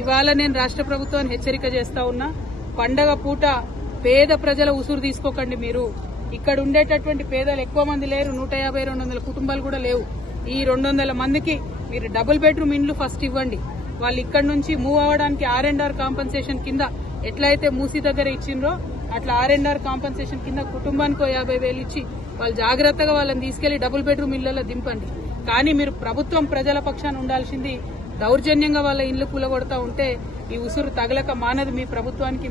ఇవాళ నేను రాష్ట్ర ప్రభుత్వాన్ని హెచ్చరిక చేస్తా ఉన్నా. పండగ పూట పేద ప్రజల ఉసురు తీసుకోకండి. మీరు ఇక్కడ ఉండేటటువంటి పేదలు ఎక్కువ మంది లేరు, 150-200 కుటుంబాలు కూడా లేవు. ఈ 200 మందికి మీరు డబుల్ బెడ్రూమ్ ఇండ్లు ఫస్ట్ ఇవ్వండి. వాళ్ళు ఇక్కడ నుంచి మూవ్ అవ్వడానికి R&R కాంపన్సేషన్ కింద ఎట్లయితే మూసీ దగ్గర ఇచ్చిండ్రో అట్లా R&R కాంపన్సేషన్ కింద కుటుంబానికి 50,000 ఇచ్చి వాళ్ళు జాగ్రత్తగా వాళ్ళని తీసుకెళ్లి డబుల్ బెడ్రూమ్ ఇళ్లలో దింపండి. కానీ మీరు ప్రభుత్వం ప్రజల పక్షాన ఉండాల్సింది. దౌర్జన్యంగా వాళ్ళ ఇళ్లు కూలగొడతా ఉంటే ఈ ఉసురు తగలక మానదు మీ ప్రభుత్వానికి.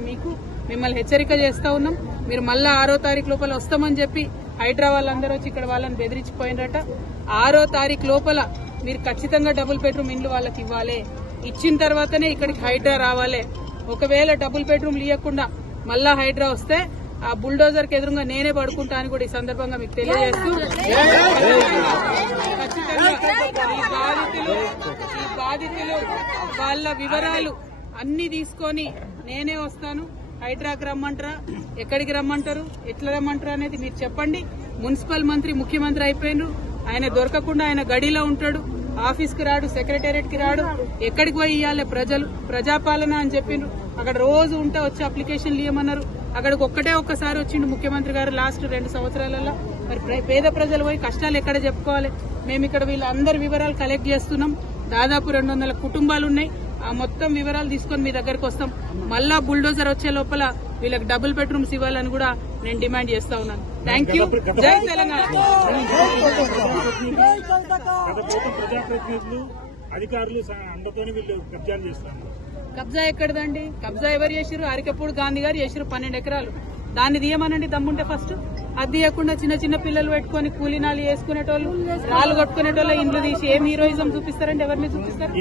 మిమ్మల్ని హెచ్చరిక చేస్తా ఉన్నాం. మీరు మళ్ళా 6వ తారీఖు లోపల వస్తామని చెప్పి హైడ్రా వాళ్ళందరూ వచ్చి ఇక్కడ వాళ్ళని బెదిరించిపోయినరట. 6వ తారీఖు లోపల మీరు ఖచ్చితంగా డబుల్ బెడ్రూమ్ ఇండ్లు వాళ్ళకి ఇవ్వాలి. ఇచ్చిన తర్వాతనే ఇక్కడికి హైడ్రా రావాలి. ఒకవేళ డబుల్ బెడ్రూమ్ ఇవ్వకుండా మళ్ళా హైడ్రా వస్తే ఆ బుల్డోజర్ కి ఎదురుగా నేనే పడుకుంటా అని కూడా ఈ సందర్భంగా మీకు తెలియజేస్తూ ఈ బాధితులు వాళ్ళ వివరాలు అన్ని తీసుకొని నేనే వస్తాను. హైడ్రాకి రమ్మంటారా, ఎక్కడికి రమ్మంటారు, ఎట్లా రమ్మంటారు అనేది మీరు చెప్పండి. మున్సిపల్ మంత్రి ముఖ్యమంత్రి అయిపోయినారు. ఆయన దొరకకుండా ఆయన గడిలో ఉంటాడు. ఆఫీస్ కి రాడు, సెక్రటేరియట్ కి రాడు. ఎక్కడికి పోయి ఇవ్వాలి ప్రజలు? ప్రజాపాలన అని చెప్పిండ్రు. అక్కడ రోజు ఉంటే వచ్చి అప్లికేషన్లు ఇవ్వమన్నారు. అక్కడికి ఒక్కసారి వచ్చిండు ముఖ్యమంత్రి గారు లాస్ట్ 2 సంవత్సరాలలో. మరి పేద ప్రజలు పోయి కష్టాలు ఎక్కడ చెప్పుకోవాలి? మేము ఇక్కడ వీళ్ళందరి వివరాలు కలెక్ట్ చేస్తున్నాం. దాదాపు 200 కుటుంబాలు ఉన్నాయి. ఆ మొత్తం వివరాలు తీసుకొని మీ దగ్గరకు వస్తాం. మళ్ళా బుల్డోజర్ వచ్చే లోపల వీళ్ళకి డబుల్ బెడ్రూమ్స్ ఇవ్వాలని కూడా నేను డిమాండ్ చేస్తా ఉన్నాను. Thank you. జై తెలంగాణ. కబ్జా ఎక్కడదండి? కబ్జా ఎవరు చేసిరు? అరికపూడి గాంధీ గారు చేసిరు 12 ఎకరాలు. దాన్ని తీయమనండి దమ్ముంటే ఫస్ట్. అది తీయకుండా చిన్న పిల్లలు పెట్టుకుని కూలీనాలు వేసుకునేటోళ్ళు, రాళ్ళు కొట్టుకునేటోళ్ళ ఇండ్లు తీసి ఏం హీరోయిజం చూపిస్తారంటే ఎవరిని చూపిస్తారు?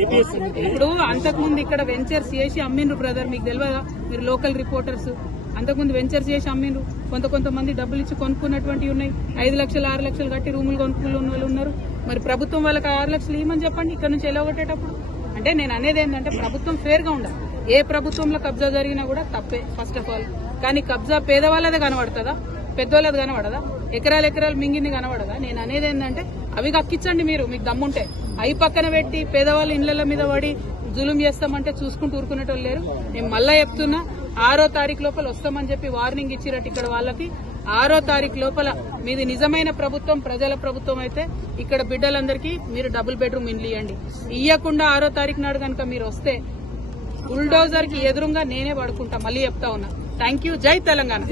ఇప్పుడు అంతకుముందు ఇక్కడ వెంచర్స్ చేసి అమ్మిండ్రు బ్రదర్, మీకు తెలియదా? మీరు లోకల్ రిపోర్టర్స్. అంతకుముందు వెంచర్స్ చేసి అమ్మిండ్రు. కొంతమంది డబ్బులు ఇచ్చి కొనుక్కున్నటువంటివి ఉన్నాయి. 5 లక్షలు 6 లక్షలు కట్టి రూములు కొనుక్కున్న వాళ్ళు ఉన్నారు. మరి ప్రభుత్వం వాళ్ళకి 6 లక్షలు ఇవ్వమని చెప్పండి ఇక్కడ నుంచి ఎలాగొట్టేటప్పుడు. అంటే నేను అనేది ఏంటంటే ప్రభుత్వం ఫేర్ గా ఉండాలి. ఏ ప్రభుత్వంలో కబ్జా జరిగినా కూడా తప్పే ఫస్ట్ ఆఫ్ ఆల్. కానీ కబ్జా పేదవాళ్ళదే కనబడుతుందా? పెద్దవాళ్ళది కనబడదా? ఎకరాలు మింగింది కనబడదా? నేను అనేది ఏంటంటే అవి కక్కించండి మీరు, మీకు దమ్ముంటే. అవి పక్కన పెట్టి పేదవాళ్ళ ఇళ్ల మీద పడి జులుం చేస్తామంటే చూసుకుంటూ ఊరుకునేటోళ్ళు లేరు. నేను మళ్ళా చెప్తున్నా, 6వ తారీఖు లోపల వస్తామని చెప్పి వార్నింగ్ ఇచ్చిరట్టు ఇక్కడ వాళ్ళకి. 6వ తారీఖు లోపల మీది నిజమైన ప్రభుత్వం, ప్రజల ప్రభుత్వం అయితే ఇక్కడ బిడ్డలందరికీ మీరు డబుల్ బెడ్రూమ్ ఇండ్లు ఇవ్వండి. ఇవ్వకుండా 6వ తారీఖు నాడు కనుక మీరు వస్తే బుల్డోజర్ కి ఎదురుగా నేనే పడుకుంటా. మళ్ళీ చెప్తా ఉన్నా. Thank you. జై తెలంగాణ.